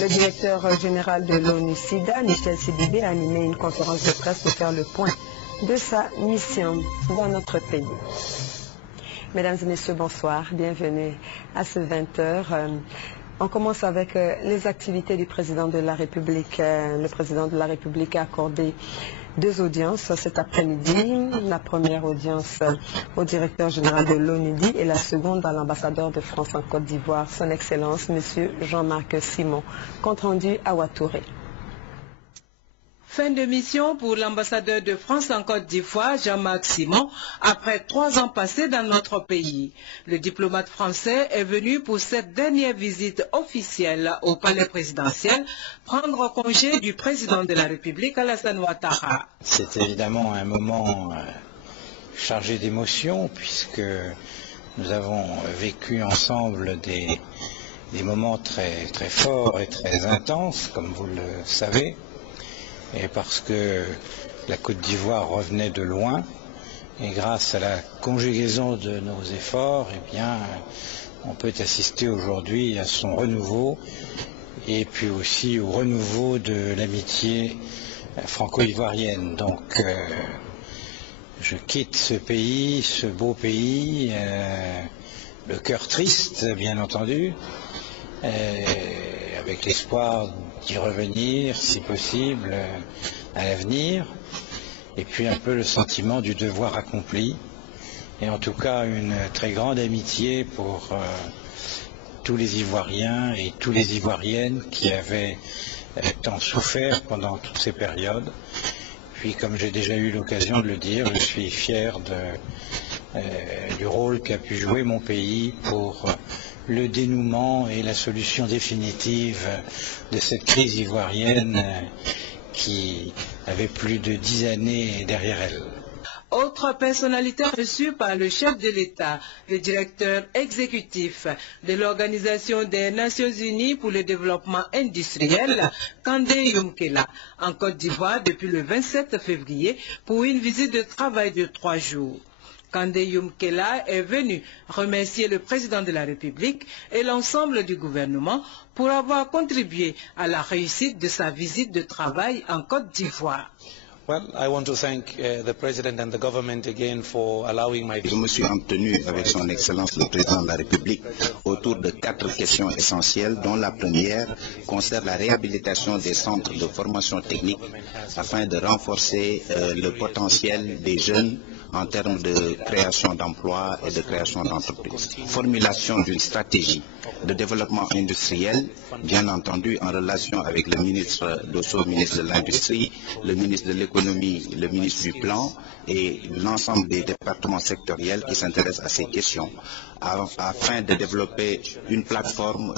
Le directeur général de l'ONU-SIDA, Michel Sidibé, a animé une conférence de presse pour faire le point de sa mission dans notre pays. Mesdames et messieurs, bonsoir. Bienvenue à ce 20h. On commence avec les activités du président de la République. Le président de la République a accordé 2 audiences cet après-midi. La première audience au directeur général de l'ONUDI et la seconde à l'ambassadeur de France en Côte d'Ivoire, son Excellence, M. Jean-Marc Simon. Compte rendu à Ouattouré. Fin de mission pour l'ambassadeur de France en Côte d'Ivoire, Jean-Marc Simon, après 3 ans passés dans notre pays. Le diplomate français est venu pour cette dernière visite officielle au palais présidentiel prendre congé du président de la République, Alassane Ouattara. C'est évidemment un moment chargé d'émotions puisque nous avons vécu ensemble des moments très forts et très intenses, comme vous le savez. Et parce que la Côte d'Ivoire revenait de loin, et grâce à la conjugaison de nos efforts, eh bien, on peut assister aujourd'hui à son renouveau, et puis aussi au renouveau de l'amitié franco-ivoirienne. Donc, je quitte ce pays, ce beau pays, le cœur triste, bien entendu, avec l'espoir d'y revenir, si possible, à l'avenir, et puis un peu le sentiment du devoir accompli, et en tout cas une très grande amitié pour tous les Ivoiriens et toutes les Ivoiriennes qui avaient tant souffert pendant toutes ces périodes. Puis, comme j'ai déjà eu l'occasion de le dire, je suis fier du rôle qu'a pu jouer mon pays pour le dénouement et la solution définitive de cette crise ivoirienne qui avait plus de 10 années derrière elle. Autre personnalité reçue par le chef de l'État, le directeur exécutif de l'Organisation des Nations Unies pour le développement industriel, Kandé Yumkela, en Côte d'Ivoire depuis le 27 février pour une visite de travail de 3 jours. Kandé Yumkela est venu remercier le président de la République et l'ensemble du gouvernement pour avoir contribué à la réussite de sa visite de travail en Côte d'Ivoire. Je me suis entretenu avec son Excellence le Président de la République autour de 4 questions essentielles, dont la première concerne la réhabilitation des centres de formation technique afin de renforcer le potentiel des jeunes en termes de création d'emplois et de création d'entreprises. Formulation d'une stratégie de développement industriel, bien entendu en relation avec le ministre Dosso, ministre de l'Industrie, le ministre de l'Économie, le ministre du Plan et l'ensemble des départements sectoriels qui s'intéressent à ces questions, afin de développer une plateforme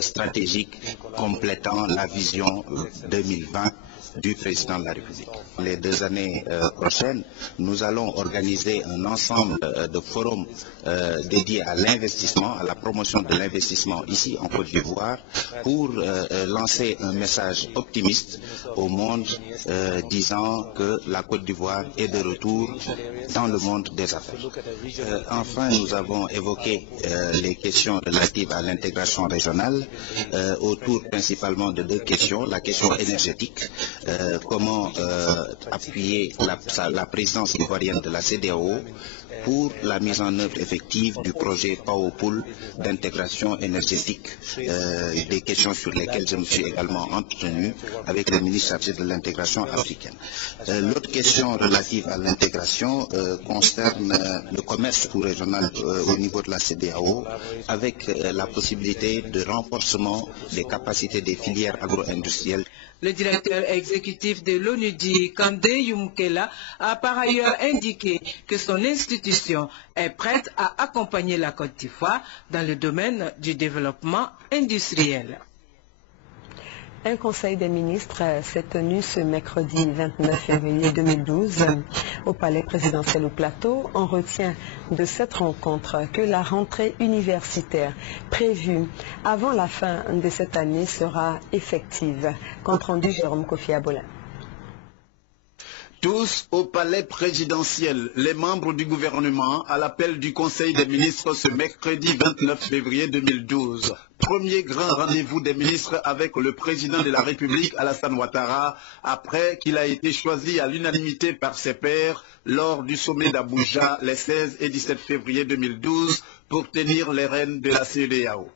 stratégique complétant la vision 2020 du président de la République. Les 2 années prochaines, nous allons organiser un ensemble de forums dédiés à l'investissement, à la promotion de l'investissement ici en Côte d'Ivoire, pour lancer un message optimiste au monde disant que la Côte d'Ivoire est de retour dans le monde des affaires. Enfin, nous avons évoqué les questions relatives à l'intégration régionale, autour principalement de 2 questions, la question énergétique, comment appuyer la présidence ivoirienne de la CEDEAO pour la mise en œuvre effective du projet PAOPOL d'intégration énergétique, des questions sur lesquelles je me suis également entretenu avec le ministre chargé de l'intégration africaine. L'autre question relative à l'intégration concerne le commerce sous-régional au niveau de la CEDEAO, avec la possibilité de renforcement des capacités des filières agro-industrielles. Le directeur exécutif de l'ONUDI, Kandé Yumkela, a par ailleurs indiqué que son institution est prête à accompagner la Côte d'Ivoire dans le domaine du développement industriel. Un conseil des ministres s'est tenu ce mercredi 29 février 2012 au palais présidentiel au Plateau. On retient de cette rencontre que la rentrée universitaire prévue avant la fin de cette année sera effective. Compte rendu Jérôme Kofi Abolin. Tous au palais présidentiel, les membres du gouvernement à l'appel du Conseil des ministres ce mercredi 29 février 2012. Premier grand rendez-vous des ministres avec le président de la République Alassane Ouattara après qu'il a été choisi à l'unanimité par ses pairs lors du sommet d'Abuja les 16 et 17 février 2012 pour tenir les rênes de la CEDEAO.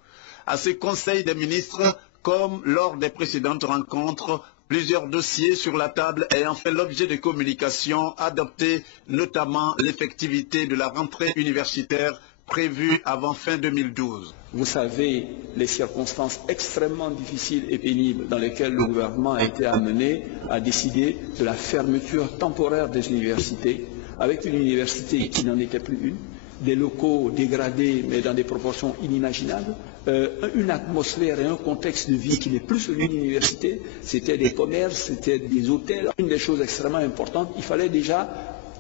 À ce Conseil des ministres, comme lors des précédentes rencontres, plusieurs dossiers sur la table ayant fait l'objet de communications adoptées, notamment l'effectivité de la rentrée universitaire prévue avant fin 2012. Vous savez les circonstances extrêmement difficiles et pénibles dans lesquelles le gouvernement a été amené à décider de la fermeture temporaire des universités, avec une université qui n'en était plus une, des locaux dégradés mais dans des proportions inimaginables, une atmosphère et un contexte de vie qui n'est plus celui d'une université, c'était des commerces, c'était des hôtels. Une des choses extrêmement importantes, il fallait déjà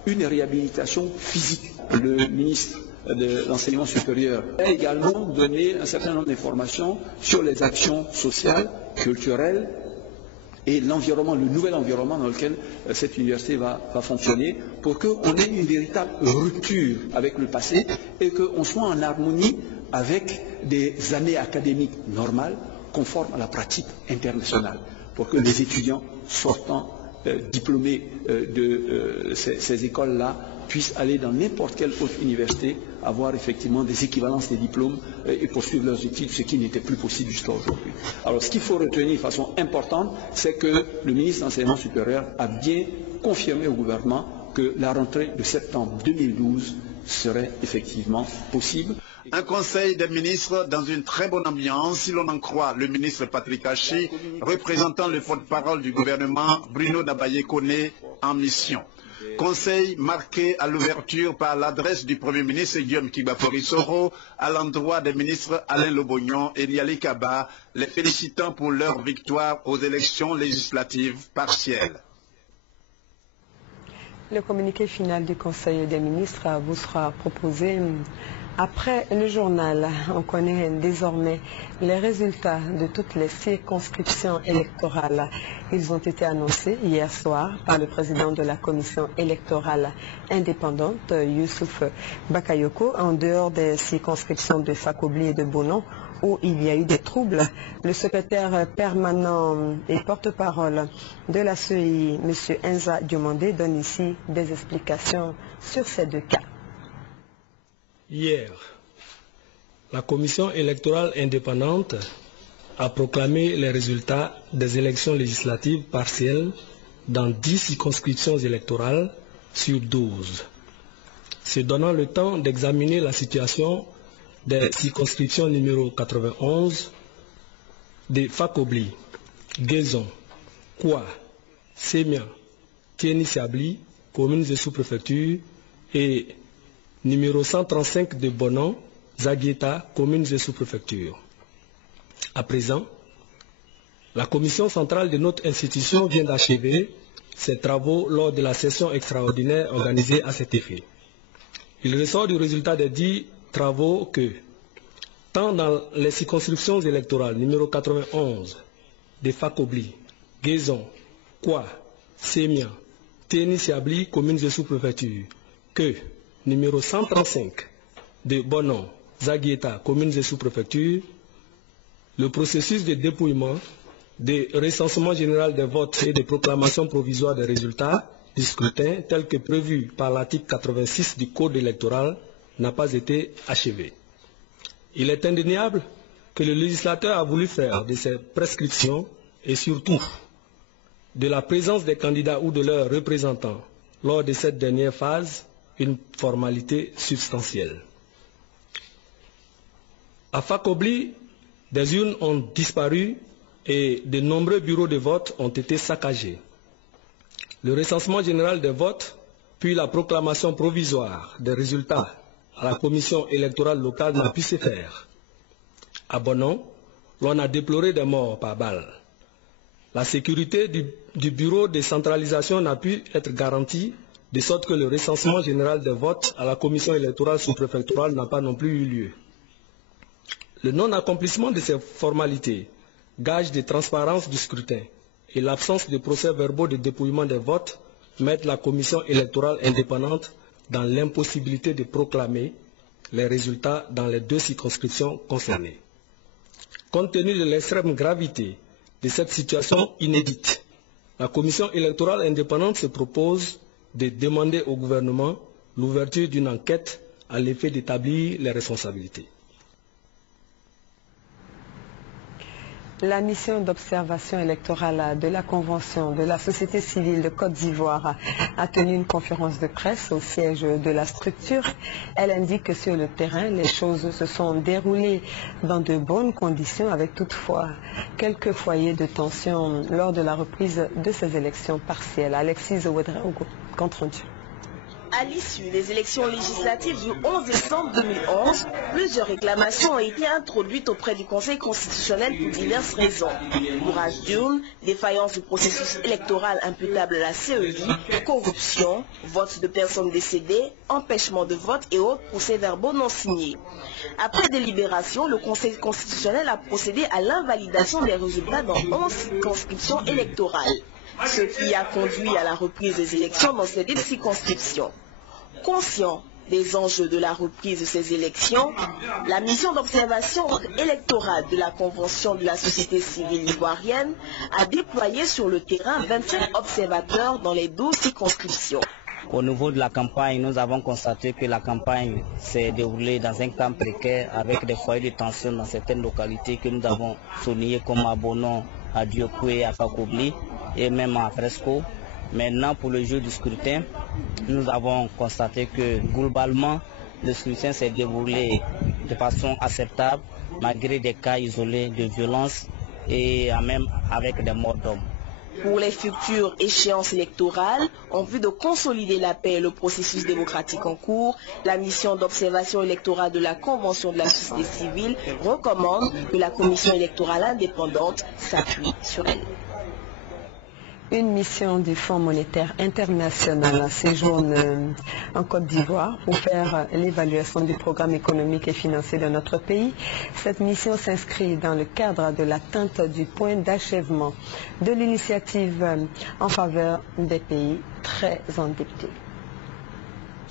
une réhabilitation physique. Le ministre de l'enseignement supérieur a également donné un certain nombre d'informations sur les actions sociales, culturelles et l'environnement, le nouvel environnement dans lequel cette université va fonctionner pour qu'on ait une véritable rupture avec le passé et qu'on soit en harmonie avec des années académiques normales conformes à la pratique internationale pour que les étudiants sortant diplômés de ces écoles-là puissent aller dans n'importe quelle autre université, avoir effectivement des équivalences des diplômes et poursuivre leurs études, ce qui n'était plus possible jusqu'à aujourd'hui. Alors ce qu'il faut retenir de façon importante, c'est que le ministre de l'Enseignement supérieur a bien confirmé au gouvernement que la rentrée de septembre 2012 serait effectivement possible. Un conseil des ministres dans une très bonne ambiance, si l'on en croit le ministre Patrick Hachi, représentant le porte-parole du gouvernement Bruno Nabaye-Koné en mission. Conseil marqué à l'ouverture par l'adresse du Premier ministre Guillaume Kibafori-Soro à l'endroit des ministres Alain Lobognon et Niali Kaba, les félicitant pour leur victoire aux élections législatives partielles. Le communiqué final du Conseil des ministres vous sera proposé après le journal. On connaît désormais les résultats de toutes les circonscriptions électorales. Ils ont été annoncés hier soir par le président de la commission électorale indépendante, Youssouf Bakayoko, en dehors des circonscriptions de Fakobli et de Bonon, où il y a eu des troubles. Le secrétaire permanent et porte-parole de la CEI, M. Enza Diomandé, donne ici des explications sur ces deux cas. Hier, la commission électorale indépendante a proclamé les résultats des élections législatives partielles dans 10 circonscriptions électorales sur 12, se donnant le temps d'examiner la situation des circonscriptions numéro 91 de Fakobli, Guézon, Koua, Sémia, Tieni-Siabli, communes et sous-préfectures, et numéro 135 de Bonon, Zaguieta, communes et sous-préfectures. À présent, la commission centrale de notre institution vient d'achever ses travaux lors de la session extraordinaire organisée à cet effet. Il ressort du résultat des 10 travaux que, tant dans les circonscriptions électorales numéro 91 de Fakobli, Guézon, Koua, Sémia, Tieni-Siabli, communes et sous-préfectures, que numéro 135 de Bonon, Zaguieta, communes et sous-préfectures, le processus de dépouillement, de recensement général des votes et de proclamation provisoire des résultats du scrutin tel que prévu par l'article 86 du Code électoral n'a pas été achevé. Il est indéniable que le législateur a voulu faire de ces prescriptions et surtout de la présence des candidats ou de leurs représentants lors de cette dernière phase une formalité substantielle. À Fakobli, des urnes ont disparu et de nombreux bureaux de vote ont été saccagés. Le recensement général des votes, puis la proclamation provisoire des résultats à la commission électorale locale n'a pu se faire. À Bonon, l'on a déploré des morts par balle. La sécurité du bureau de centralisation n'a pu être garantie, de sorte que le recensement général des votes à la commission électorale sous-préfectorale n'a pas non plus eu lieu. Le non-accomplissement de ces formalités, gage de transparence du scrutin, et l'absence de procès-verbaux de dépouillement des votes mettent la commission électorale indépendante dans l'impossibilité de proclamer les résultats dans les 2 circonscriptions concernées. Compte tenu de l'extrême gravité de cette situation inédite, la commission électorale indépendante se propose de demander au gouvernement l'ouverture d'une enquête à l'effet d'établir les responsabilités. La mission d'observation électorale de la Convention de la société civile de Côte d'Ivoire a tenu une conférence de presse au siège de la structure. Elle indique que sur le terrain, les choses se sont déroulées dans de bonnes conditions, avec toutefois quelques foyers de tension lors de la reprise de ces élections partielles. Alexis Ouedraogo, compte rendu. À l'issue des élections législatives du 11 décembre 2011, plusieurs réclamations ont été introduites auprès du Conseil constitutionnel pour diverses raisons. Bourrage d'urnes, défaillance du processus électoral imputable à la CEI, corruption, vote de personnes décédées, empêchement de vote et autres procès-verbaux non signés. Après délibération, le Conseil constitutionnel a procédé à l'invalidation des résultats dans 11 circonscriptions électorales, ce qui a conduit à la reprise des élections dans ces 2 circonscriptions. Conscient des enjeux de la reprise de ces élections, la mission d'observation électorale de la Convention de la société civile ivoirienne a déployé sur le terrain 25 observateurs dans les 12 circonscriptions. Au niveau de la campagne, nous avons constaté que la campagne s'est déroulée dans un camp précaire avec des foyers de tension dans certaines localités que nous avons soulignées comme à Bonon, à Diokoué, à Fakobli et même à Fresco. Maintenant, pour le jour du scrutin, nous avons constaté que globalement, le scrutin s'est déroulé de façon acceptable, malgré des cas isolés de violence et même avec des morts d'hommes. Pour les futures échéances électorales, en vue de consolider la paix et le processus démocratique en cours, la mission d'observation électorale de la Convention de la société civile recommande que la commission électorale indépendante s'appuie sur elle. Une mission du Fonds monétaire international séjourne en Côte d'Ivoire pour faire l'évaluation du programme économique et financier de notre pays. Cette mission s'inscrit dans le cadre de l'atteinte du point d'achèvement de l'initiative en faveur des pays très endettés.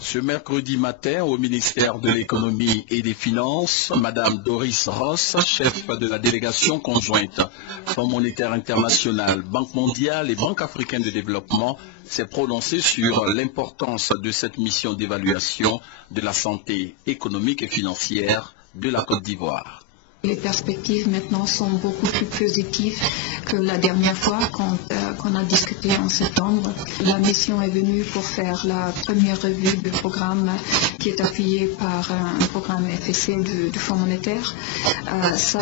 Ce mercredi matin, au ministère de l'Économie et des Finances, Madame Doris Ross, chef de la délégation conjointe Fonds monétaire international, Banque mondiale et Banque africaine de développement, s'est prononcée sur l'importance de cette mission d'évaluation de la santé économique et financière de la Côte d'Ivoire. Les perspectives maintenant sont beaucoup plus positives que la dernière fois qu'on a discuté en septembre. La mission est venue pour faire la première revue du programme qui est appuyé par un programme FSC du Fonds monétaire. Ça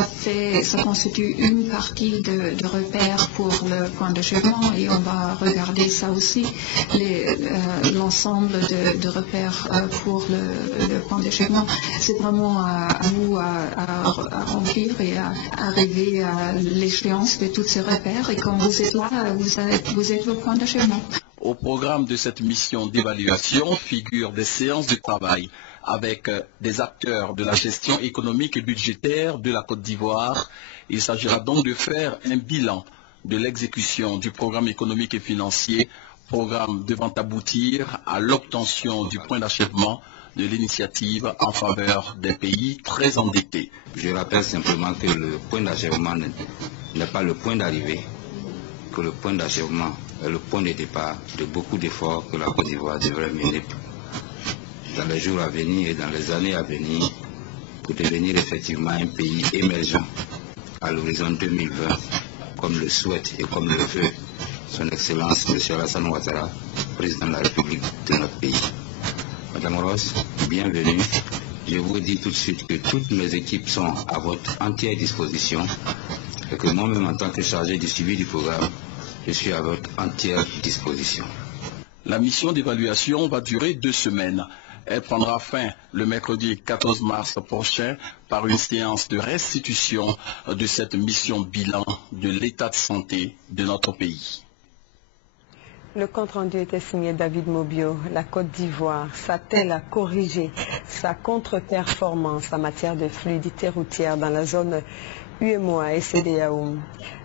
constitue une partie de repères pour le point d'achèvement et on va regarder ça aussi, l'ensemble de repères pour le point d'achèvement. C'est vraiment à nous à remplir et à arriver à l'échéance de tous ces repères. Et quand vous êtes là, vous êtes au point d'achèvement. Au programme de cette mission d'évaluation figurent des séances de travail avec des acteurs de la gestion économique et budgétaire de la Côte d'Ivoire. Il s'agira donc de faire un bilan de l'exécution du programme économique et financier, programme devant aboutir à l'obtention du point d'achèvement de l'initiative en faveur des pays très endettés. Je rappelle simplement que le point d'achèvement n'est pas le point d'arrivée, que le point d'achèvement est le point de départ de beaucoup d'efforts que la Côte d'Ivoire devrait mener dans les jours à venir et dans les années à venir pour devenir effectivement un pays émergent à l'horizon 2020, comme le souhaite et comme le veut son Excellence M. Alassane Ouattara, président de la République de notre pays. Madame Ross, bienvenue. Je vous dis tout de suite que toutes mes équipes sont à votre entière disposition et que moi-même, en tant que chargé du suivi du programme, je suis à votre entière disposition. La mission d'évaluation va durer 2 semaines. Elle prendra fin le mercredi 14 mars prochain par une séance de restitution de cette mission bilan de l'état de santé de notre pays. Le compte-rendu était signé David Mobio. La Côte d'Ivoire s'attelle à corriger sa contre-performance en matière de fluidité routière dans la zone UEMOA et CEDEAO.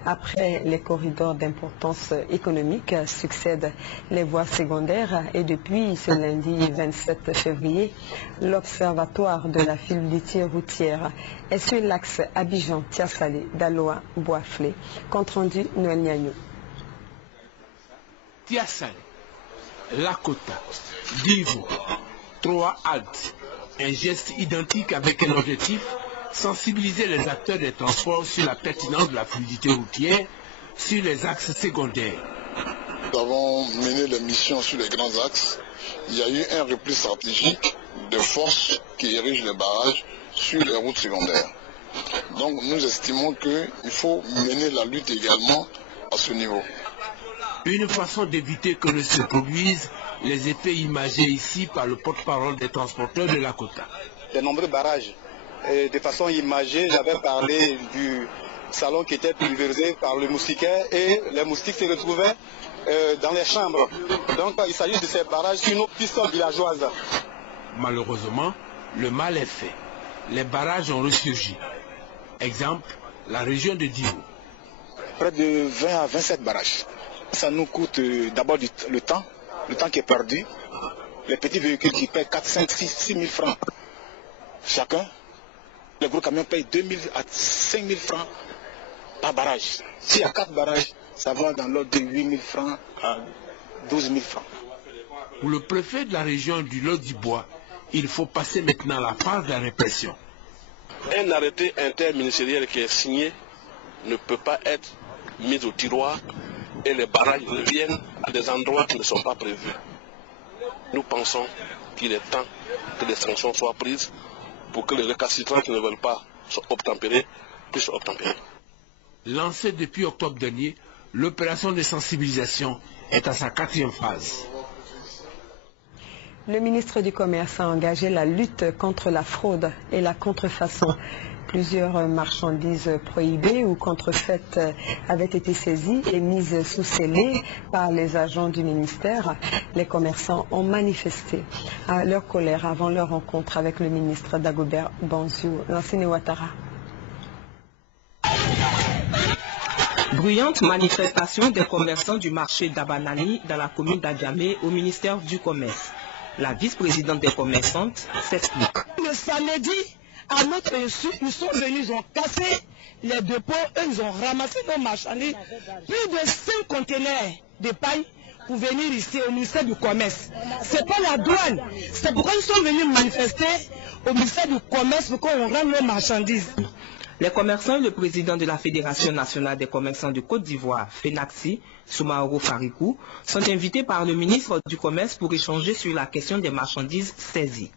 Après les corridors d'importance économique succèdent les voies secondaires et depuis ce lundi 27 février, l'Observatoire de la fluidité routière est sur l'axe Abidjan-Tiasalé, Daloa-Boisflé. Compte-rendu Noël Niagnou. Tiasalé, Lakota, Divo, 3 haltes, un geste identique avec un objectif, sensibiliser les acteurs des transports sur la pertinence de la fluidité routière sur les axes secondaires. Nous avons mené les missions sur les grands axes. Il y a eu un repli stratégique de forces qui érigent les barrages sur les routes secondaires. Donc nous estimons qu'il faut mener la lutte également à ce niveau. Une façon d'éviter que ne se produisent les effets imagés ici par le porte-parole des transporteurs de Lakota. De nombreux barrages. De façon imagée, j'avais parlé du salon qui était pulvérisé par le moustiquaire et les moustiques se retrouvaient dans les chambres. Donc il s'agit de ces barrages sur nos pistes villageoises. Malheureusement, le mal est fait. Les barrages ont ressurgi. Exemple, la région de Divo. Près de 20 à 27 barrages. Ça nous coûte d'abord le temps qui est perdu. Les petits véhicules qui paient 4, 5, 6 000 francs chacun. Les gros camions payent 2 000 à 5 000 francs par barrage. S'il y a 4 barrages, ça va dans l'ordre de 8 000 francs à 12 000 francs. Pour le préfet de la région du Lot-du-Bois, il faut passer maintenant à la phase de la répression. Un arrêté interministériel qui est signé ne peut pas être mis au tiroir et les barrages reviennent à des endroits qui ne sont pas prévus. Nous pensons qu'il est temps que des sanctions soient prises pour que les récalcitrants qui ne veulent pas obtempérer puissent obtempérer. Lancée depuis octobre dernier, l'opération de sensibilisation est à sa 4e phase. Le ministre du Commerce a engagé la lutte contre la fraude et la contrefaçon. Plusieurs marchandises prohibées ou contrefaites avaient été saisies et mises sous scellé par les agents du ministère. Les commerçants ont manifesté leur colère avant leur rencontre avec le ministre Dagobert Banziou. Lansine Ouattara. Bruyante manifestation des commerçants du marché d'Abanani dans la commune d'Adjamé au ministère du Commerce. La vice-présidente des commerçantes s'explique. Le samedi, à notre insu, ils sont venus, ils ont cassé les dépôts, eux, ils ont ramassé nos marchandises, plus de 5 conteneurs de paille pour venir ici au ministère du Commerce. C'est pas la douane, c'est pourquoi ils sont venus manifester au ministère du Commerce pour qu'on rende nos marchandises. Les commerçants et le président de la Fédération nationale des commerçants de Côte d'Ivoire, FENAXI, Soumaoro Farikou, sont invités par le ministre du Commerce pour échanger sur la question des marchandises saisies.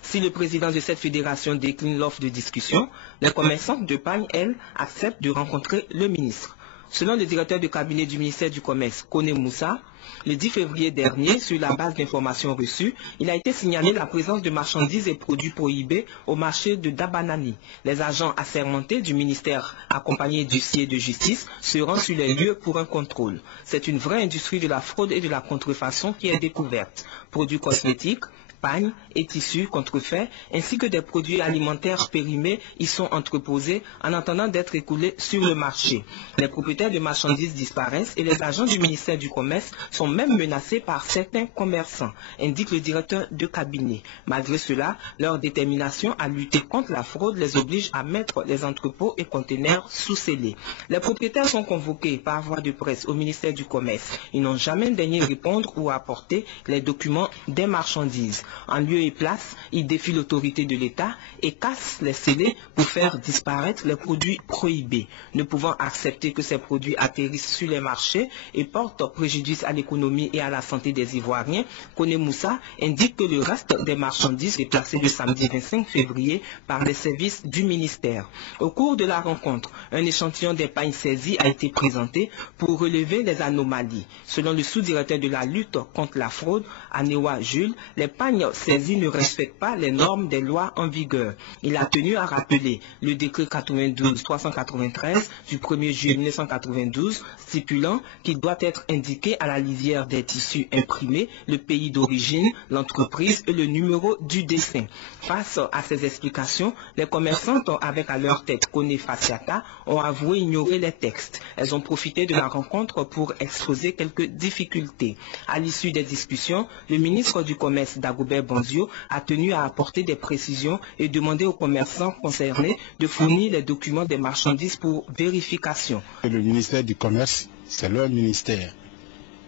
Si le président de cette fédération décline l'offre de discussion, les commerçants de paille, elles, acceptent de rencontrer le ministre. Selon le directeur de cabinet du ministère du Commerce, Kone Moussa, le 10 février dernier, sur la base d'informations reçues, il a été signalé la présence de marchandises et produits prohibés au marché de Dabanani. Les agents assermentés du ministère, accompagnés d'huissiers de justice, seront sur les lieux pour un contrôle. C'est une vraie industrie de la fraude et de la contrefaçon qui est découverte. Produits cosmétiques, pagnes et tissus contrefaits, ainsi que des produits alimentaires périmés y sont entreposés en attendant d'être écoulés sur le marché. Les propriétaires de marchandises disparaissent et les agents du ministère du Commerce sont même menacés par certains commerçants, indique le directeur de cabinet. Malgré cela, leur détermination à lutter contre la fraude les oblige à mettre les entrepôts et conteneurs sous scellés. Les propriétaires sont convoqués par voie de presse au ministère du Commerce. Ils n'ont jamais daigné répondre ou apporter les documents des marchandises. En lieu et place, ils défient l'autorité de l'État et cassent les scellés pour faire disparaître les produits prohibés. Ne pouvant accepter que ces produits atterrissent sur les marchés et portent préjudice à l'économie et à la santé des Ivoiriens, Kone Moussa indique que le reste des marchandises est placé le samedi 25 février par les services du ministère. Au cours de la rencontre, un échantillon des pagnes saisies a été présenté pour relever les anomalies. Selon le sous-directeur de la lutte contre la fraude, Anewa Jules, les pagnes l'enseigne saisie ne respecte pas les normes des lois en vigueur. Il a tenu à rappeler le décret 92-393 du 1er juillet 1992 stipulant qu'il doit être indiqué à la lisière des tissus imprimés le pays d'origine, l'entreprise et le numéro du dessin. Face à ces explications, les commerçantes avec à leur tête Kone Fatiata ont avoué ignorer les textes. Elles ont profité de la rencontre pour exposer quelques difficultés. À l'issue des discussions, le ministre du Commerce Dagobert Banzio a tenu à apporter des précisions et demander aux commerçants concernés de fournir les documents des marchandises pour vérification. Le ministère du Commerce, c'est leur ministère.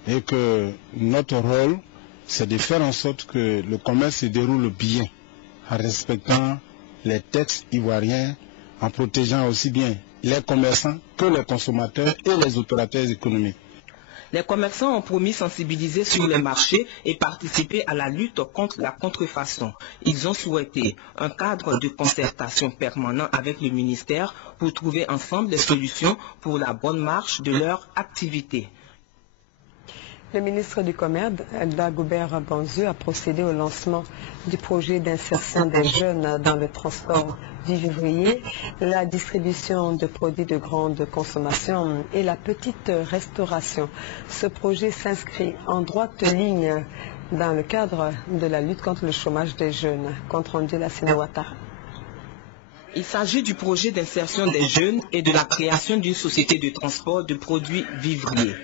Et que notre rôle, c'est de faire en sorte que le commerce se déroule bien, en respectant les textes ivoiriens, en protégeant aussi bien les commerçants que les consommateurs et les opérateurs économiques. Les commerçants ont promis sensibiliser sur les marchés et participer à la lutte contre la contrefaçon. Ils ont souhaité un cadre de concertation permanent avec le ministère pour trouver ensemble des solutions pour la bonne marche de leur activité. Le ministre du Commerce, Dagobert Banzio, a procédé au lancement du projet d'insertion des jeunes dans le transport du vivrier, la distribution de produits de grande consommation et la petite restauration. Ce projet s'inscrit en droite ligne dans le cadre de la lutte contre le chômage des jeunes. Compte rendu la Sénawata. Il s'agit du projet d'insertion des jeunes et de la création d'une société de transport de produits vivriers.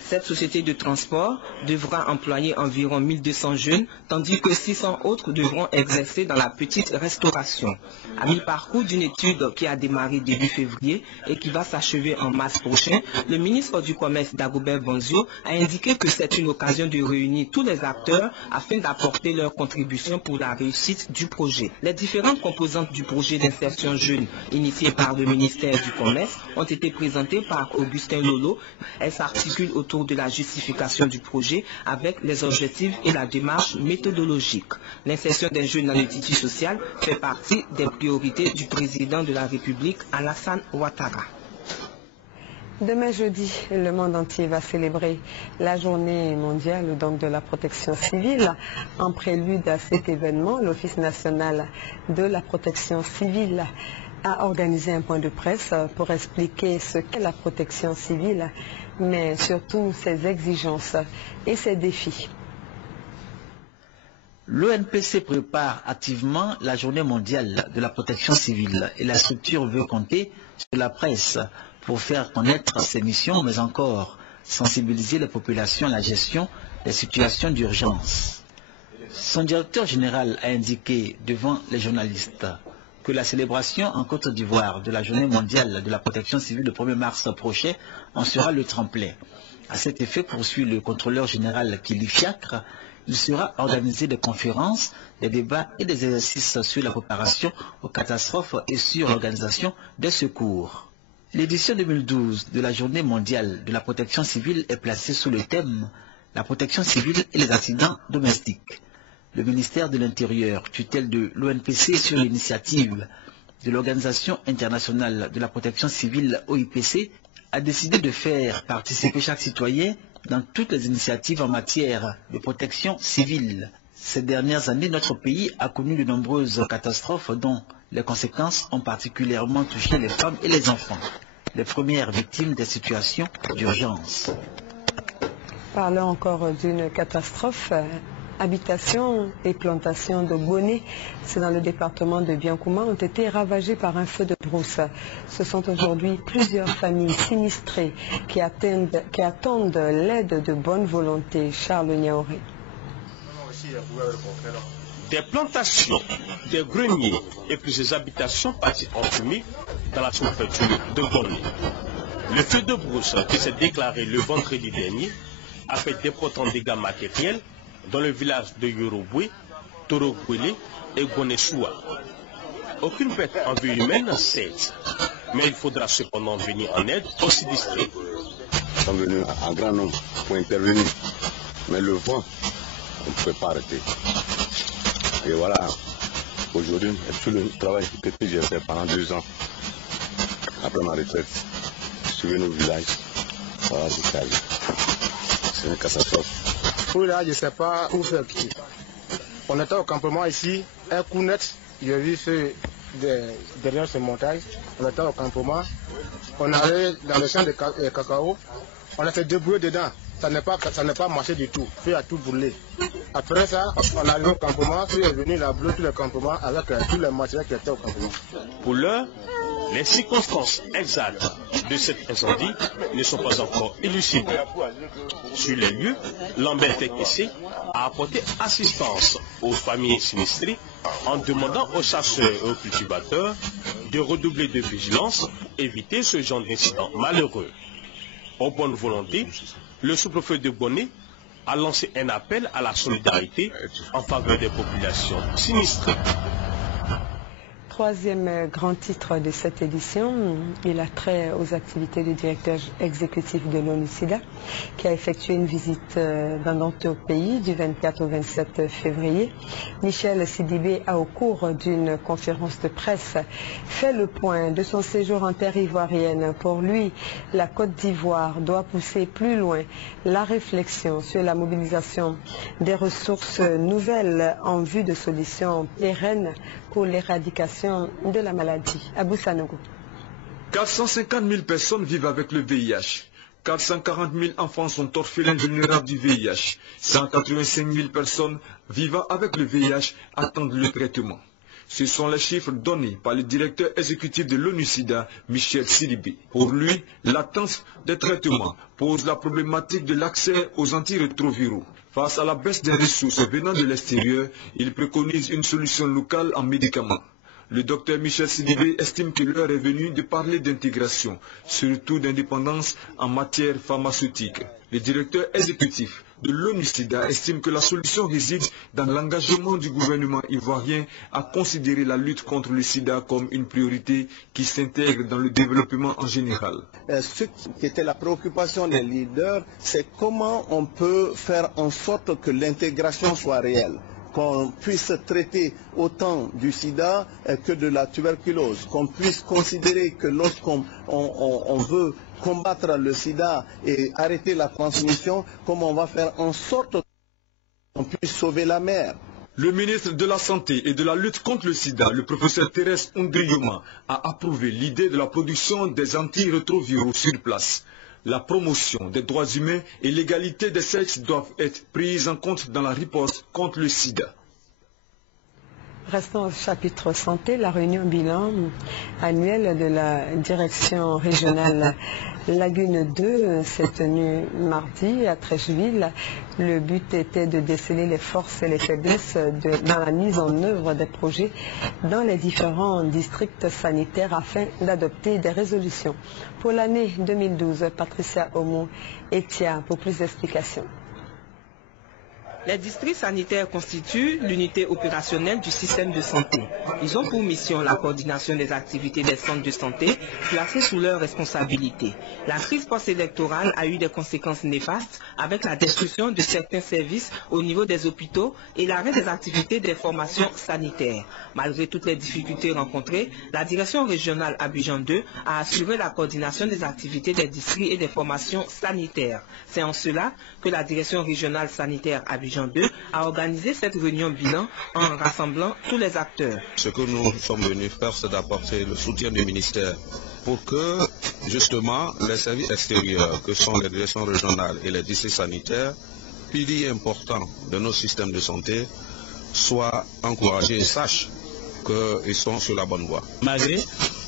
Cette société de transport devra employer environ 1200 jeunes, tandis que 600 autres devront exercer dans la petite restauration. À mi-parcours d'une étude qui a démarré début février et qui va s'achever en mars prochain, le ministre du Commerce Dagobert Banzio a indiqué que c'est une occasion de réunir tous les acteurs afin d'apporter leur contribution pour la réussite du projet. Les différentes composantes du projet d'insertion jeune initié par le ministère du Commerce ont été présentées par Augustin Lolo. Elles s'articulent autour de la justification du projet avec les objectifs et la démarche méthodologique. L'insertion des jeunes dans le tissu social fait partie des priorités du président de la République, Alassane Ouattara. Demain jeudi, le monde entier va célébrer la journée mondiale de la protection civile. En prélude à cet événement, l'Office national de la protection civile a organisé un point de presse pour expliquer ce qu'est la protection civile, mais surtout ses exigences et ses défis. L'ONPC prépare activement la journée mondiale de la protection civile et la structure veut compter sur la presse pour faire connaître ses missions, mais encore sensibiliser les populations à la gestion des situations d'urgence. Son directeur général a indiqué devant les journalistes que la célébration en Côte d'Ivoire de la journée mondiale de la protection civile le 1er mars prochain en sera le tremplin. À cet effet, poursuit le contrôleur général Kili Fiacre, il sera organisé des conférences, des débats et des exercices sur la préparation aux catastrophes et sur l'organisation des secours. L'édition 2012 de la journée mondiale de la protection civile est placée sous le thème « La protection civile et les accidents domestiques ». Le ministère de l'Intérieur, tutelle de l'ONPC sur l'initiative de l'Organisation internationale de la protection civile OIPC, a décidé de faire participer chaque citoyen dans toutes les initiatives en matière de protection civile. Ces dernières années, notre pays a connu de nombreuses catastrophes dont les conséquences ont particulièrement touché les femmes et les enfants, les premières victimes des situations d'urgence. Parlons encore d'une catastrophe. Habitations et plantations de Boné, c'est dans le département de Biancouma, ont été ravagées par un feu de brousse. Ce sont aujourd'hui plusieurs familles sinistrées qui attendent l'aide de bonne volonté. Charles Niaoré. Des plantations, des greniers et plusieurs habitations parties en fumée dans la sous-préfecture de Boné. Le feu de brousse qui s'est déclaré le vendredi dernier a fait d'importants dégâts matériels dans le village de Yoroboué, Torogouélé et Gonessoua. Aucune perte en vie humaine cesse, mais il faudra cependant venir en aide aux sinistrés. Nous sommes venus en grand nombre pour intervenir, mais le vent, on ne pouvait pas arrêter. Et voilà, aujourd'hui, tout le travail que j'ai fait pendant 2 ans, après ma retraite, je suis venu au village, voilà, c'est une catastrophe. Pour là, je ne sais pas où faire pied. On était au campement ici, un coup net, j'ai vu derrière ce montagne, on était au campement, on allait dans le champ de cacao, on a fait débrouiller dedans, ça n'est pas marché du tout, puis a tout brûlé. Après ça, on arrive au campement, puis est venu la brûler tout le campement avec tous les matériels qui étaient au campement. Pour l'heure, les circonstances exactes de cet incendie ne sont pas encore élucidées. Sur les lieux, Lambert Tekessé a apporté assistance aux familles sinistrées en demandant aux chasseurs et aux cultivateurs de redoubler de vigilance pour éviter ce genre d'incident malheureux. En bonne volonté, le sous-préfet de Bonnet a lancé un appel à la solidarité en faveur des populations sinistrées. Troisième grand titre de cette édition, il a trait aux activités du directeur exécutif de l'ONU-SIDA qui a effectué une visite dans notre pays du 24 au 27 février. Michel Sidibé a, au cours d'une conférence de presse, fait le point de son séjour en terre ivoirienne. Pour lui, la Côte d'Ivoire doit pousser plus loin la réflexion sur la mobilisation des ressources nouvelles en vue de solutions pérennes pour l'éradication de la maladie. Abou Sanogo. 450 000 personnes vivent avec le VIH. 440 000 enfants sont orphelins vulnérables du VIH. 185 000 personnes vivant avec le VIH attendent le traitement. Ce sont les chiffres donnés par le directeur exécutif de l'ONU-SIDA, Michel Sidibé. Pour lui, l'attente des traitements pose la problématique de l'accès aux antirétroviraux. Face à la baisse des ressources venant de l'extérieur, il préconise une solution locale en médicaments. Le docteur Michel Sidibé estime que l'heure est venue de parler d'intégration, surtout d'indépendance en matière pharmaceutique. Le directeur exécutif de l'ONU-SIDA estime que la solution réside dans l'engagement du gouvernement ivoirien à considérer la lutte contre le sida comme une priorité qui s'intègre dans le développement en général. Ce qui était la préoccupation des leaders, c'est comment on peut faire en sorte que l'intégration soit réelle, qu'on puisse traiter autant du sida que de la tuberculose, qu'on puisse considérer que lorsqu'on veut combattre le sida et arrêter la transmission, comment on va faire en sorte qu'on puisse sauver la mer. Le ministre de la Santé et de la lutte contre le sida, le professeur Thérèse Ondrioma, a approuvé l'idée de la production des antirétroviraux sur place. La promotion des droits humains et l'égalité des sexes doivent être prises en compte dans la riposte contre le sida. Restons au chapitre santé. La réunion bilan annuelle de la direction régionale Lagune 2 s'est tenue mardi à Trècheville. Le but était de déceler les forces et les faiblesses dans la mise en œuvre des projets dans les différents districts sanitaires afin d'adopter des résolutions. Pour l'année 2012, Patricia Omo-Etia pour plus d'explications. Les districts sanitaires constituent l'unité opérationnelle du système de santé. Ils ont pour mission la coordination des activités des centres de santé placés sous leur responsabilité. La crise post-électorale a eu des conséquences néfastes avec la destruction de certains services au niveau des hôpitaux et l'arrêt des activités des formations sanitaires. Malgré toutes les difficultés rencontrées, la direction régionale Abidjan 2 a assuré la coordination des activités des districts et des formations sanitaires. C'est en cela que la direction régionale sanitaire Abidjan 2 a organisé cette réunion bilan en rassemblant tous les acteurs. Ce que nous sommes venus faire, c'est d'apporter le soutien du ministère pour que, justement, les services extérieurs, que sont les directions régionales et les districts sanitaires, piliers importants de nos systèmes de santé, soient encouragés et sachent qu'ils sont sur la bonne voie. Malgré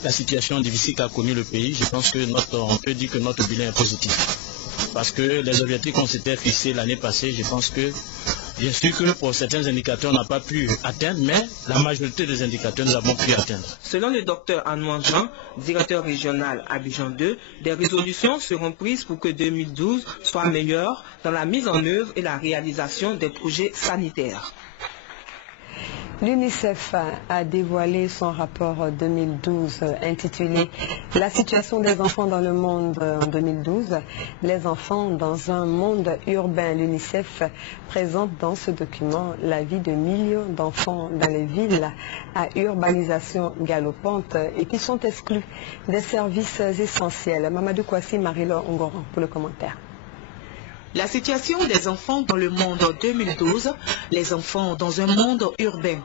la situation difficile qu'a connue le pays, je pense que on peut dire que notre bilan est positif. Parce que les objectifs qu'on s'était fixés l'année passée, je pense que, bien sûr que pour certains indicateurs, on n'a pas pu atteindre, mais la majorité des indicateurs, nous avons pu atteindre. Selon le docteur Anouan Jean, directeur régional Abidjan 2, des résolutions seront prises pour que 2012 soit meilleur dans la mise en œuvre et la réalisation des projets sanitaires. L'UNICEF a dévoilé son rapport 2012 intitulé « La situation des enfants dans le monde en 2012 ». Les enfants dans un monde urbain. L'UNICEF présente dans ce document la vie de millions d'enfants dans les villes à urbanisation galopante et qui sont exclus des services essentiels. Mamadou Kouassi, Marie-Laure Ongoran pour le commentaire. La situation des enfants dans le monde en 2012, les enfants dans un monde urbain.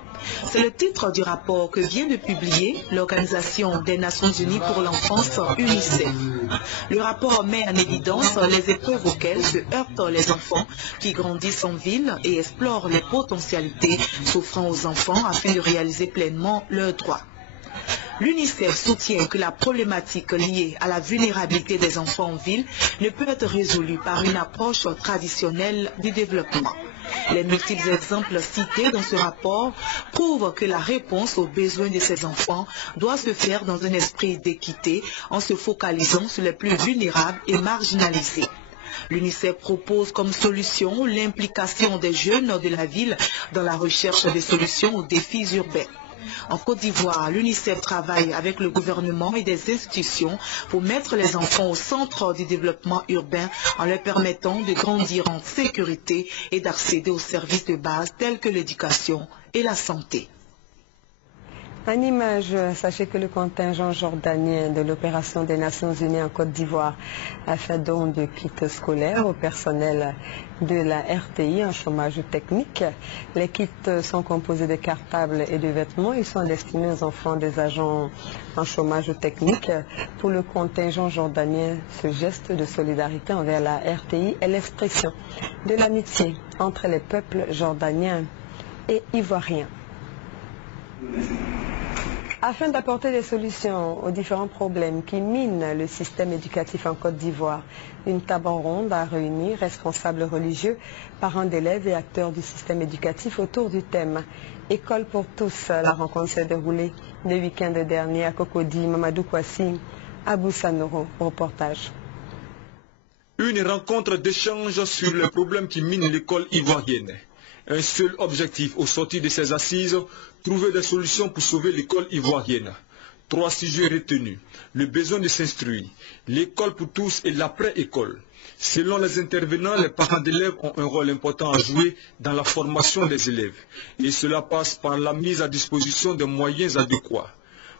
C'est le titre du rapport que vient de publier l'Organisation des Nations Unies pour l'enfance UNICEF. Le rapport met en évidence les épreuves auxquelles se heurtent les enfants qui grandissent en ville et explorent les potentialités s'offrant aux enfants afin de réaliser pleinement leurs droits. L'UNICEF soutient que la problématique liée à la vulnérabilité des enfants en ville ne peut être résolue par une approche traditionnelle du développement. Les multiples exemples cités dans ce rapport prouvent que la réponse aux besoins de ces enfants doit se faire dans un esprit d'équité en se focalisant sur les plus vulnérables et marginalisés. L'UNICEF propose comme solution l'implication des jeunes de la ville dans la recherche de solutions aux défis urbains. En Côte d'Ivoire, l'UNICEF travaille avec le gouvernement et des institutions pour mettre les enfants au centre du développement urbain en leur permettant de grandir en sécurité et d'accéder aux services de base tels que l'éducation et la santé. En image, sachez que le contingent jordanien de l'opération des Nations Unies en Côte d'Ivoire a fait don de kits scolaires au personnel de la RTI en chômage technique. Les kits sont composés de cartables et de vêtements. Ils sont destinés aux enfants des agents en chômage technique. Pour le contingent jordanien, ce geste de solidarité envers la RTI est l'expression de l'amitié entre les peuples jordaniens et ivoiriens. Afin d'apporter des solutions aux différents problèmes qui minent le système éducatif en Côte d'Ivoire, une table ronde a réuni responsables religieux, parents d'élèves et acteurs du système éducatif autour du thème « École pour tous ». La rencontre s'est déroulée le week-end dernier à Cocody. Mamadou Kwasi, Abou Sanoro, reportage. Une rencontre d'échange sur les problèmes qui minent l'école ivoirienne. Un seul objectif au sortir de ces assises, trouver des solutions pour sauver l'école ivoirienne. 3 sujets retenus. Le besoin de s'instruire, l'école pour tous et l'après-école. Selon les intervenants, les parents d'élèves ont un rôle important à jouer dans la formation des élèves. Et cela passe par la mise à disposition de moyens adéquats.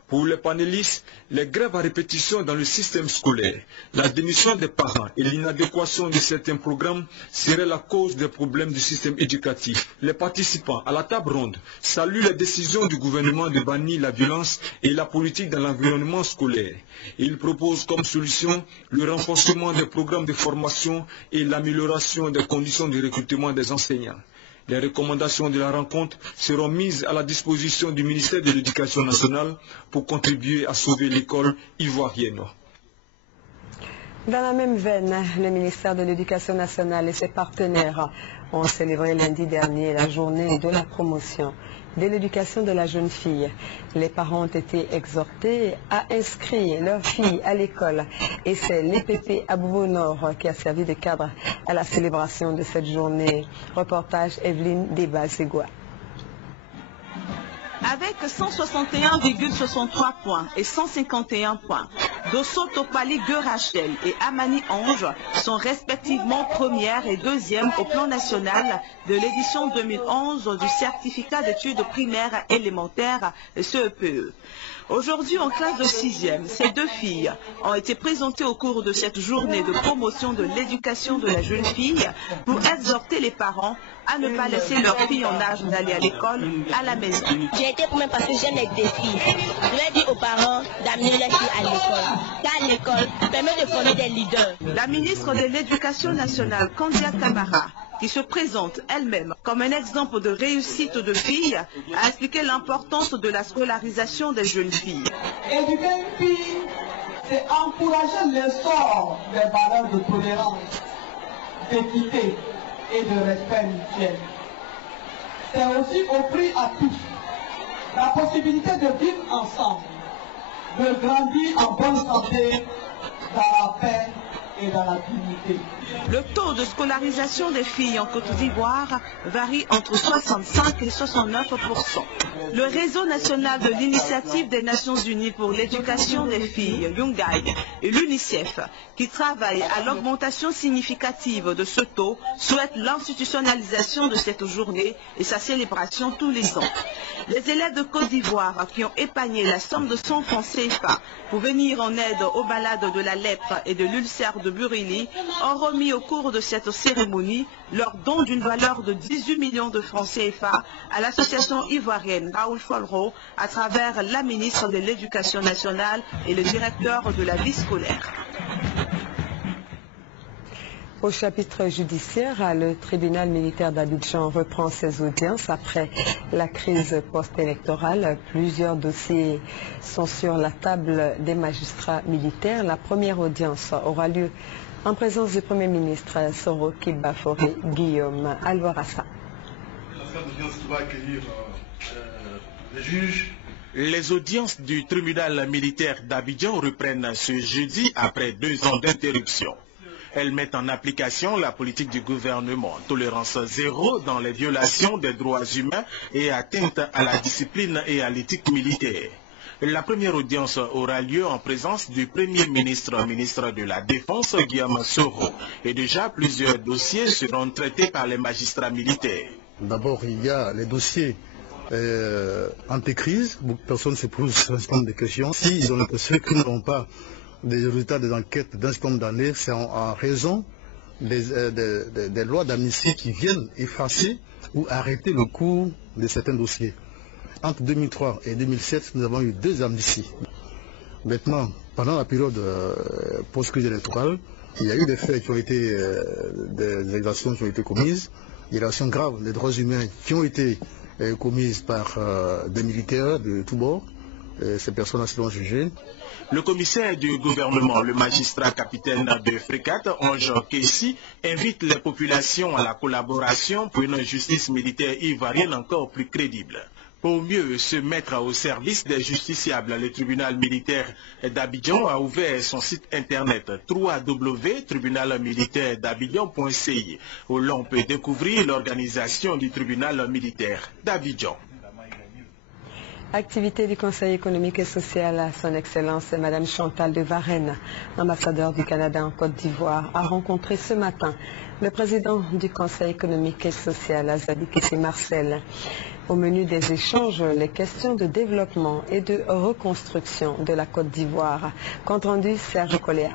Pour les panélistes, les grèves à répétition dans le système scolaire, la démission des parents et l'inadéquation de certains programmes seraient la cause des problèmes du système éducatif. Les participants à la table ronde saluent les décisions du gouvernement de bannir la violence et la politique dans l'environnement scolaire. Ils proposent comme solution le renforcement des programmes de formation et l'amélioration des conditions de recrutement des enseignants. Les recommandations de la rencontre seront mises à la disposition du ministère de l'Éducation nationale pour contribuer à sauver l'école ivoirienne. Dans la même veine, le ministère de l'Éducation nationale et ses partenaires ont célébré lundi dernier la journée de la promotion de l'éducation de la jeune fille. Les parents ont été exhortés à inscrire leurs filles à l'école et c'est l'EPP Aboubonor qui a servi de cadre à la célébration de cette journée. Reportage Evelyne Deba-Segua. Avec 161,63 points et 151 points, Dosso Topali Guerachel et Amani Ange sont respectivement première et deuxième au plan national de l'édition 2011 du certificat d'études primaires élémentaires CEPE. Aujourd'hui, en classe de 6e, ces 2 filles ont été présentées au cours de cette journée de promotion de l'éducation de la jeune fille pour exhorter les parents à ne pas laisser leurs filles en âge d'aller à l'école à la maison. J'ai été pour moi parce que j'aime les défis. Je vais dire aux parents d'amener les filles à l'école. Car l'école permet de former des leaders. La ministre de l'Éducation nationale, Kandia Kamara, qui se présente elle-même comme un exemple de réussite de fille, a expliqué l'importance de la scolarisation des jeunes filles. Éduquer une fille, c'est encourager l'essor des valeurs de tolérance, d'équité et de respect mutuel. C'est aussi offrir à tous la possibilité de vivre ensemble, de grandir en bonne santé, dans la paix et dans la dignité. Le taux de scolarisation des filles en Côte d'Ivoire varie entre 65 et 69%. Le réseau national de l'initiative des Nations Unies pour l'éducation des filles, Yungay, et l'UNICEF, qui travaillent à l'augmentation significative de ce taux, souhaitent l'institutionnalisation de cette journée et sa célébration tous les ans. Les élèves de Côte d'Ivoire qui ont épargné la somme de 100 francs CFA pour venir en aide aux malades de la lèpre et de l'ulcère de Burili ont remis au cours de cette cérémonie leur don d'une valeur de 18 millions de francs CFA à l'association ivoirienne Raoul Folro à travers la ministre de l'Éducation nationale et le directeur de la vie scolaire. Au chapitre judiciaire, le tribunal militaire d'Abidjan reprend ses audiences après la crise post-électorale. Plusieurs dossiers sont sur la table des magistrats militaires. La première audience aura lieu en présence du Premier ministre Soroki Bafori Guillaume Alvarassa. Les audiences du tribunal militaire d'Abidjan reprennent ce jeudi après 2 ans d'interruption. Elles mettent en application la politique du gouvernement, tolérance zéro dans les violations des droits humains et atteinte à la discipline et à l'éthique militaire. La première audience aura lieu en présence du Premier ministre, ministre de la Défense, Guillaume Soro. Et déjà, plusieurs dossiers seront traités par les magistrats militaires. D'abord, il y a les dossiers anti-crise. Beaucoup de personnes se posent un certain nombre de questions. S'ils ont l'impression qu'ils n'ont pas des résultats des enquêtes d'un certain nombre d'années, c'est en raison des lois d'amnistie qui viennent effacer ou arrêter le cours de certains dossiers. Entre 2003 et 2007, nous avons eu 2 amnisties. Maintenant, pendant la période post-crise électorale, il y a eu des faits qui ont été, des exactions qui ont été commises, des violations graves des droits humains qui ont été commises par des militaires de tous bords. Ces personnes-là seront jugées. Le commissaire du gouvernement, le magistrat capitaine de Frégat, Ange Kessi, invite les populations à la collaboration pour une justice militaire ivoirienne encore plus crédible. Pour mieux se mettre au service des justiciables, le tribunal militaire d'Abidjan a ouvert son site internet www.tribunalmilitairedabidjan.ci où l'on peut découvrir l'organisation du tribunal militaire d'Abidjan. Activité du Conseil économique et social à son Excellence, Madame Chantal de Varenne, ambassadeur du Canada en Côte d'Ivoire, a rencontré ce matin le président du Conseil économique et social, Azadi Kessi Marcel. Au menu des échanges, les questions de développement et de reconstruction de la Côte d'Ivoire. Compte rendu Serge Coléa.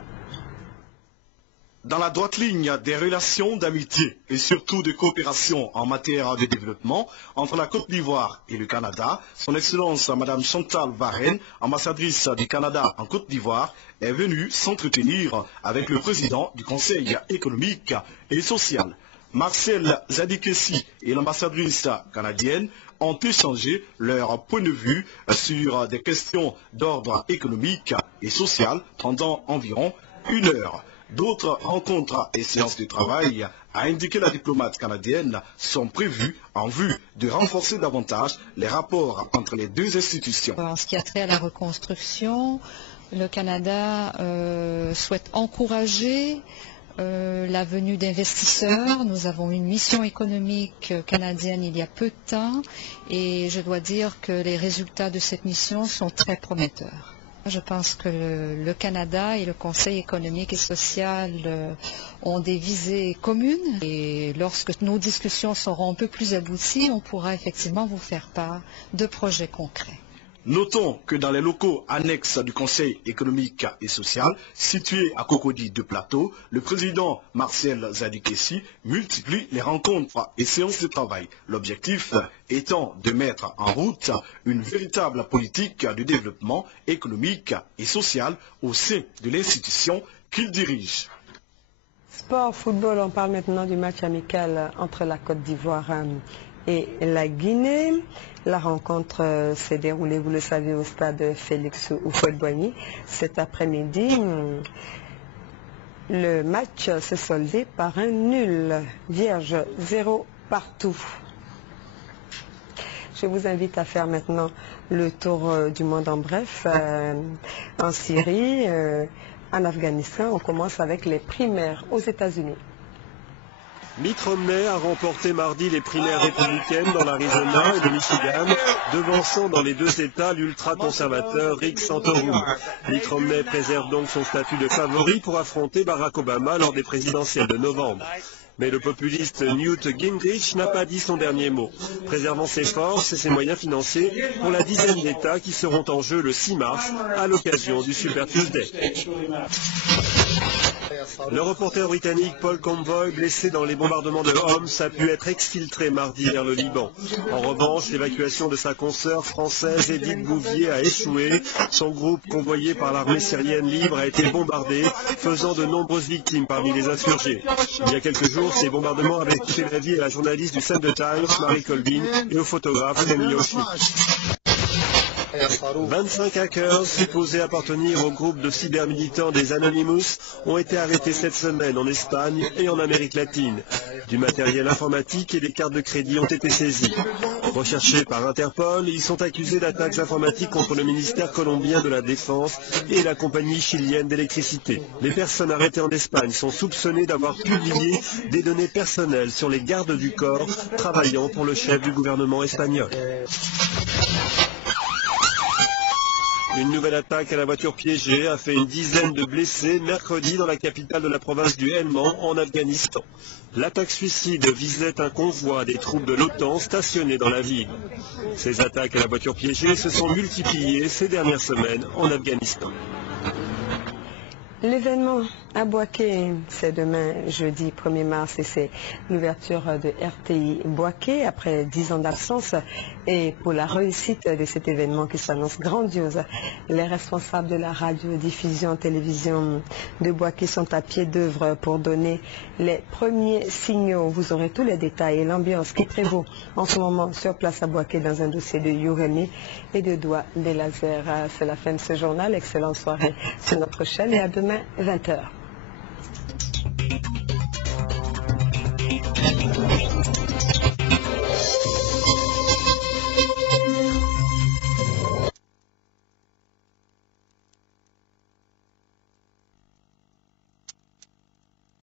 Dans la droite ligne des relations d'amitié et surtout de coopération en matière de développement entre la Côte d'Ivoire et le Canada, son Excellence Madame Chantal Varenne, ambassadrice du Canada en Côte d'Ivoire, est venue s'entretenir avec le président du Conseil économique et social. Marcel Zadikessi et l'ambassadrice canadienne ont échangé leur point de vue sur des questions d'ordre économique et social pendant environ 1 heure. D'autres rencontres et séances de travail, a indiqué la diplomate canadienne, sont prévues en vue de renforcer davantage les rapports entre les 2 institutions. En ce qui a trait à la reconstruction, le Canada souhaite encourager la venue d'investisseurs. Nous avons une mission économique canadienne il y a peu de temps et je dois dire que les résultats de cette mission sont très prometteurs. Je pense que le Canada et le Conseil économique et social ont des visées communes et lorsque nos discussions seront un peu plus abouties, on pourra effectivement vous faire part de projets concrets. Notons que dans les locaux annexes du Conseil économique et social, situés à Cocody de Plateau, le président Marcel Zadikessi multiplie les rencontres et séances de travail. L'objectif étant de mettre en route une véritable politique de développement économique et social au sein de l'institution qu'il dirige. Sport, football, on parle maintenant du match amical entre la Côte d'Ivoire et la Guinée. La rencontre s'est déroulée, vous le savez, au stade Félix Houphouët-Boigny cet après-midi. Le match s'est soldé par un nul vierge, 0 partout. Je vous invite à faire maintenant le tour du monde en bref. En Syrie, en Afghanistan, on commence avec les primaires aux États-Unis. Mitt Romney a remporté mardi les primaires républicaines dans l'Arizona et le Michigan, devançant dans les deux États l'ultra-conservateur Rick Santorum. Mitt Romney préserve donc son statut de favori pour affronter Barack Obama lors des présidentielles de novembre. Mais le populiste Newt Gingrich n'a pas dit son dernier mot, préservant ses forces et ses moyens financiers pour la dizaine d'États qui seront en jeu le 6 mars à l'occasion du Super Tuesday. Le reporter britannique Paul Convoy, blessé dans les bombardements de Homs, a pu être exfiltré mardi vers le Liban. En revanche, l'évacuation de sa consoeur française Edith Bouvier a échoué. Son groupe, convoyé par l'armée syrienne libre, a été bombardé, faisant de nombreuses victimes parmi les insurgés. Il y a quelques jours, ces bombardements avaient coûté la vie à la journaliste du Sunday Times, Marie Colvin, et au photographe Rémi Yoshi. 25 hackers supposés appartenir au groupe de cybermilitants des Anonymous ont été arrêtés cette semaine en Espagne et en Amérique latine. Du matériel informatique et des cartes de crédit ont été saisis. Recherchés par Interpol, ils sont accusés d'attaques informatiques contre le ministère colombien de la Défense et la compagnie chilienne d'électricité. Les personnes arrêtées en Espagne sont soupçonnées d'avoir publié des données personnelles sur les gardes du corps travaillant pour le chef du gouvernement espagnol. Une nouvelle attaque à la voiture piégée a fait une dizaine de blessés mercredi dans la capitale de la province du Helmand en Afghanistan. L'attaque suicide visait un convoi des troupes de l'OTAN stationnées dans la ville. Ces attaques à la voiture piégée se sont multipliées ces dernières semaines en Afghanistan. L'événement à Boaké, c'est demain, jeudi 1er mars, et c'est l'ouverture de RTI Boaké après 10 ans d'absence. Et pour la réussite de cet événement qui s'annonce grandiose, les responsables de la radiodiffusion télévision de Boaké sont à pied d'œuvre pour donner les premiers signaux. Vous aurez tous les détails et l'ambiance qui prévaut en ce moment sur place à Boaké dans un dossier de Youremi et de Doigt des Lasers. C'est la fin de ce journal. Excellente soirée sur notre chaîne et à demain 20h.